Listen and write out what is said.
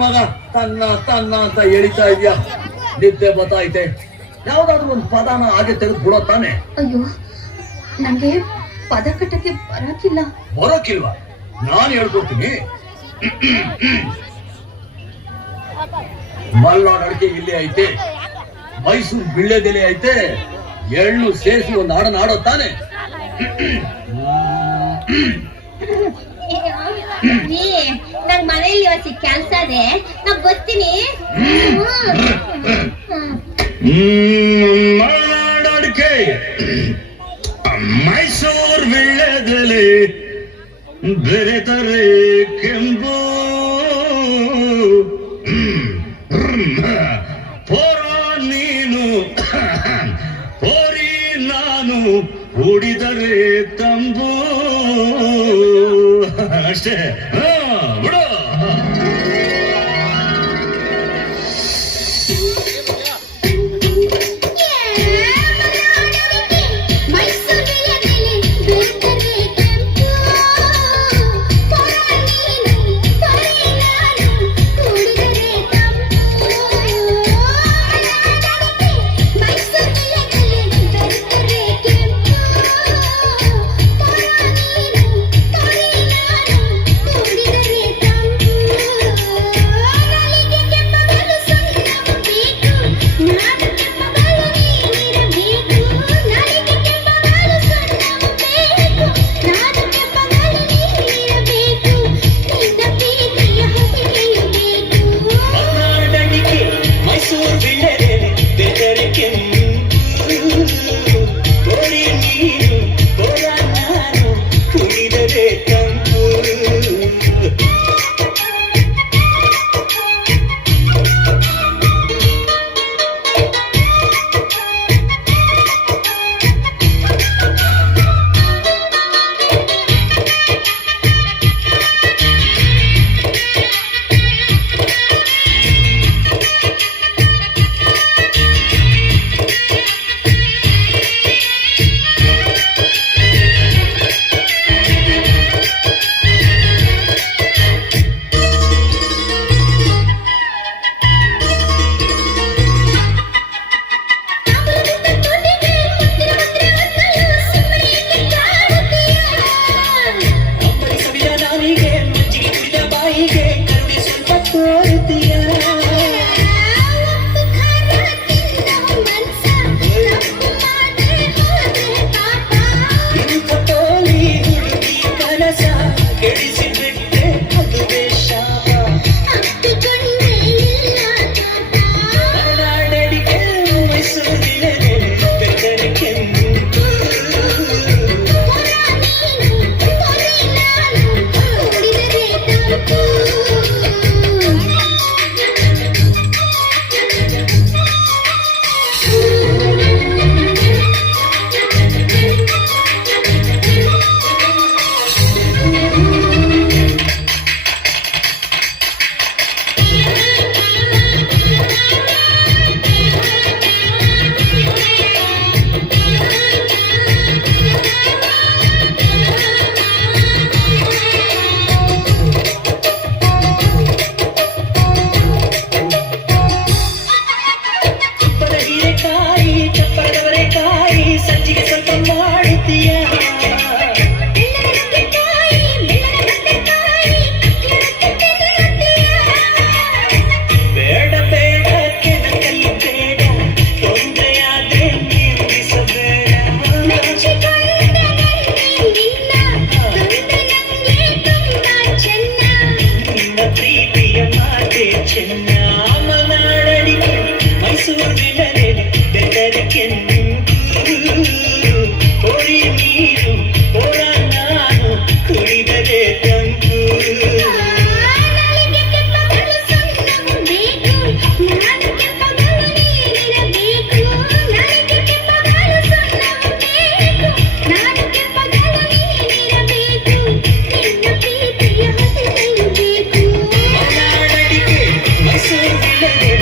ಮಗ ತನ್ನ ತನ್ನ ಅಂತ ಎಳಿತಾ ಇದೆಯಾ? ನಿದ್ದೆ ಬತ್ತಾಯ್ತೆ. ಯಾವ್ದಾದ್ರು ಒಂದು ಪದನ ಹಾಗೆ ತೆಗೆದು ಬಿಡೋ ತಾನೆ. ಅಯ್ಯೋ, ನಂಗೆ ಪದ ಕಟ್ಟಕ್ಕೆ ಬರೋಕಿಲ್ವಾ? ನಾನು ಹೇಳ್ಕೊಡ್ತೀನಿ. ಮಲ್ನಾಡ್ ಅಡಿಕೆ ಇಲ್ಲೇ ಐತೆ, ಮೈಸೂರು ಬಿಳ್ಳೆದೆಲೆ ಐತೆ, ಎಳ್ಳು ಸೇರಿಸಿ ಒಂದು ಹಾಡನ್ನ ಆಡೋ ತಾನೆ. ನಂಗ್ ಮನೆಯಲ್ಲಿ ಇವತ್ತು ಕೆಲ್ಸ ಇದೆ, ನಾ ಬರ್ತೀನಿ. ಮಲ್ನಾಡ್ ಅಡಿಕೆ, ಮೈಸೂರು ಬಿಳ್ಳೆದೆಲೆ, ಬೆರೆತರೆ ಕೆಂಪು, ಪೋರ ನೀನು ಪೋರಿ ನಾನು ಉಡಿದರೆ ತಂಬು. ಅಷ್ಟೇ ಬಿಡು. Say